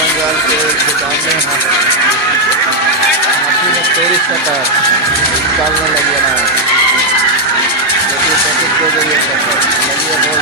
बंगाल के एक दुकान में हाथी ने तोड़ी शटर निकालने लगे ना, देखिए पैकेट हो गई है शटर, लगी है बहुत